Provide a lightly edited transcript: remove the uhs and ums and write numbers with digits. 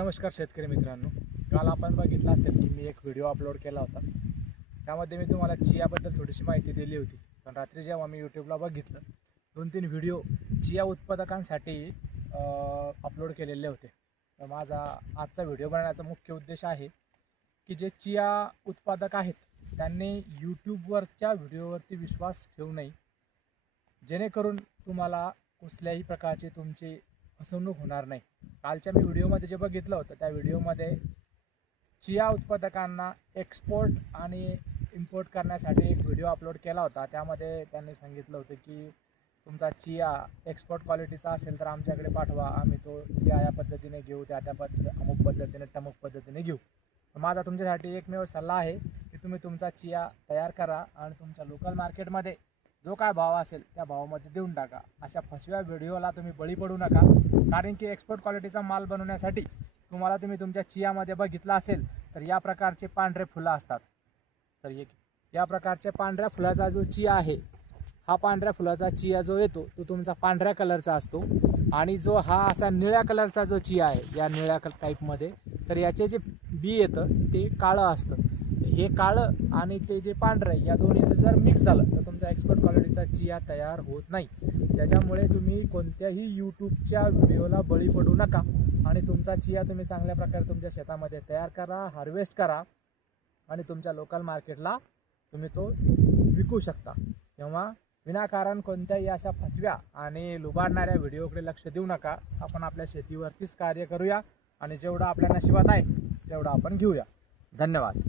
नमस्कार शेतकरी मित्रांनो, काल आपण बघितलं असेल की मी एक व्हिडिओ अपलोड केला होता. त्यामध्ये मी तुम्हाला चियाबद्दल थोडीशी माहिती दिली होती. पण रात्री जेव्हा मी यूट्यूबला बघितलं 2-3 व्हिडिओ चिया उत्पादकांसाठी अपलोड केलेले होते. तर माझा आजचा व्हिडिओ बनवण्याचा मुख्य उद्देश आहे की जे चिया उत्पादक आहेत त्यांनी यूट्यूबवरच्या व्हिडिओवरती विश्वास ठेवू नये, जेणेकरून तुम्हाला कुठल्याही प्रकारची तुमची फसवणूक होणार नाही. कालच्या मी व्हिडिओमध्ये जे बघितलं होतं त्या व्हिडिओमध्ये चिया उत्पादकांना एक्सपोर्ट आणि इम्पोर्ट करण्यासाठी एक व्हिडिओ अपलोड केला होता. त्यामध्ये त्यांनी सांगितलं होतं की तुमचा चिया एक्सपोर्ट क्वालिटीचा असेल तर आमच्याकडे पाठवा, आम्ही तो या पद्धतीने घेऊ, त्या अमुक पद्धतीने टमुक पद्धतीने घेऊ. माझा तुमच्यासाठी एकमेव सल्ला आहे की तुम्ही तुमचा चिया तयार करा आणि तुमच्या लोकल मार्केटमध्ये जो काय भाव असेल त्या भावामध्ये देऊन टाका. अशा फसव्या व्हिडिओला तुम्ही बळी पडू नका, कारण की एक्सपोर्ट क्वालिटीचा माल बनवण्यासाठी तुम्ही तुमच्या चियामध्ये बघितलं असेल तर या प्रकारचे पांढरे फुलं असतात. तर या प्रकारच्या पांढऱ्या फुलाचा जो चिया आहे, हा पांढऱ्या फुलाचा चिया जो येतो तो तुमचा पांढऱ्या कलरचा असतो. आणि जो हा असा निळ्या कलरचा जो चिया आहे, या निळ्या टाईपमध्ये, तर याचे जे बी येतं ते काळं असतं. हे काळं आणि ते जे पांढरं या दोन्हीचं जर मिक्स झालं तर तुमचा एक्सपोर्ट क्वालिटीचा चिया तयार होत नाही. त्याच्यामुळे तुम्ही कोणत्याही यूट्यूबच्या व्हिडिओला बळी पडू नका आणि तुमचा चिया तुम्ही चांगल्या प्रकारे तुमच्या शेतामध्ये तयार करा, हार्वेस्ट करा आणि तुमच्या लोकल मार्केटला तुम्ही तो विकू शकता. तेव्हा विनाकारण कोणत्याही अशा फसव्या आणि लुबाडणाऱ्या व्हिडिओकडे लक्ष देऊ नका. आपण आपल्या शेतीवरतीच कार्य करूया आणि जेवढं आपल्या नशिबात आहे तेवढं आपण घेऊया. धन्यवाद.